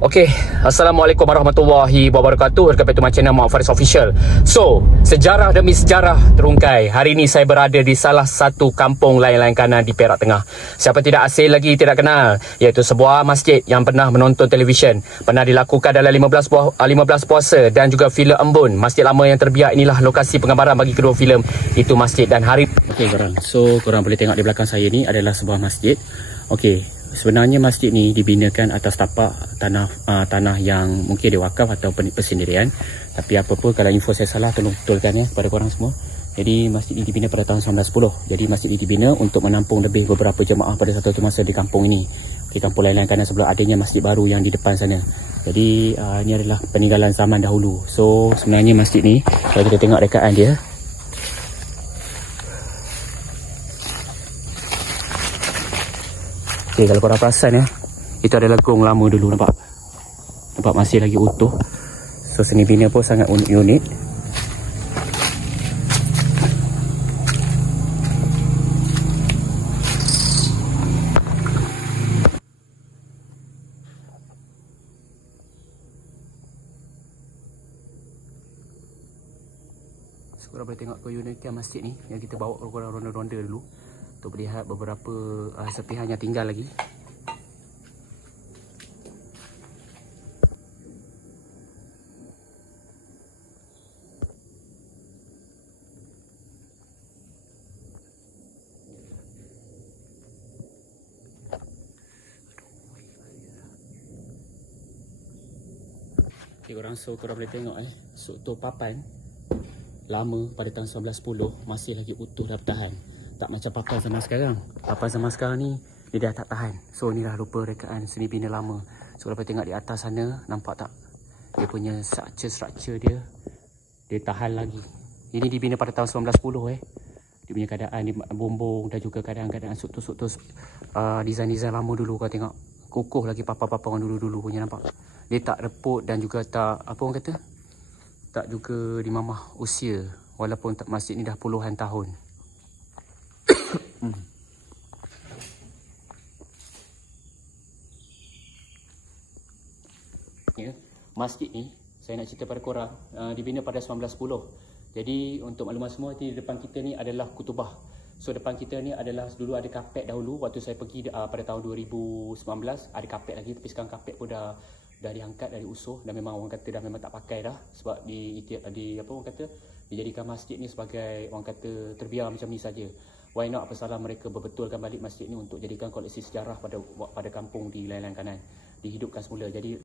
Okey, Assalamualaikum warahmatullahi wabarakatuh. Welcome back to my channel Muhammad Faris Official. So, sejarah demi sejarah terungkai. Hari ini saya berada di salah satu kampung layang-layang kanan di Perak Tengah. Siapa tidak asing lagi tidak kenal, iaitu sebuah masjid yang pernah menonton televisyen, pernah dilakukan dalam 15 puasa dan juga filem Embun. Masjid lama yang terbiak inilah lokasi penggambaran bagi kedua filem itu masjid dan hari. Okey korang, so korang boleh tengok di belakang saya ni adalah sebuah masjid. Okey, sebenarnya masjid ni dibinakan atas tapak tanah yang mungkin diwakaf atau persendirian. Tapi apa-apa, kalau info saya salah tolong betulkan ya kepada korang semua. Jadi masjid ini dibina pada tahun 1910. Jadi masjid ini dibina untuk menampung lebih beberapa jemaah pada satu masa di kampung ini. Di kampung layang-layang kanan sebelah adanya masjid baru yang di depan sana. Jadi ini adalah peninggalan zaman dahulu. So sebenarnya masjid ni, kalau kita tengok rekaan dia, okay, kalau korang perasan ya, itu adalah gong lama dulu, nampak? Nampak masih lagi utuh. So seni bina pun sangat unik. So korang boleh tengok keunikan masjid ni yang kita bawa korang ronda-ronda dulu untuk melihat beberapa serpihan yang tinggal lagi. Okay, korang, so korang boleh tengok struktur papan lama pada tahun 1910 masih lagi utuh dan bertahan. Tak macam papan zaman sekarang. Papan zaman sekarang ni dia dah tak tahan. So inilah rupa rekaan seni bina lama. So kalau tengok di atas sana, nampak tak? Dia punya struktur dia tahan lagi. Ini dibina pada tahun 1910 Dia punya keadaan di bumbung dan juga keadaan struktur desain-desain lama dulu. Kau tengok kukuh lagi papan-papan dulu-dulu punya, nampak? Dia tak reput dan juga tak, apa orang kata, tak juga dimamah usia. Walaupun masjid ni dah puluhan tahun. Ya, masjid ni saya nak cerita pada korang, dibina pada 1910. Jadi untuk maklumat semua, di depan kita ni adalah kutubah. So depan kita ni adalah dulu ada kapet dahulu. Waktu saya pergi pada tahun 2019 ada kapet lagi, tapi sekarang kapet pun dah diangkat dari usuh dan memang orang kata dah memang tak pakai dah, sebab di apa orang kata, dijadikan masjid ni sebagai orang kata terbiar macam ni saja. Why not, apa salah mereka berbetulkan balik masjid ni untuk jadikan koleksi sejarah pada kampung di layang-layang kanan, dihidupkan semula. Jadi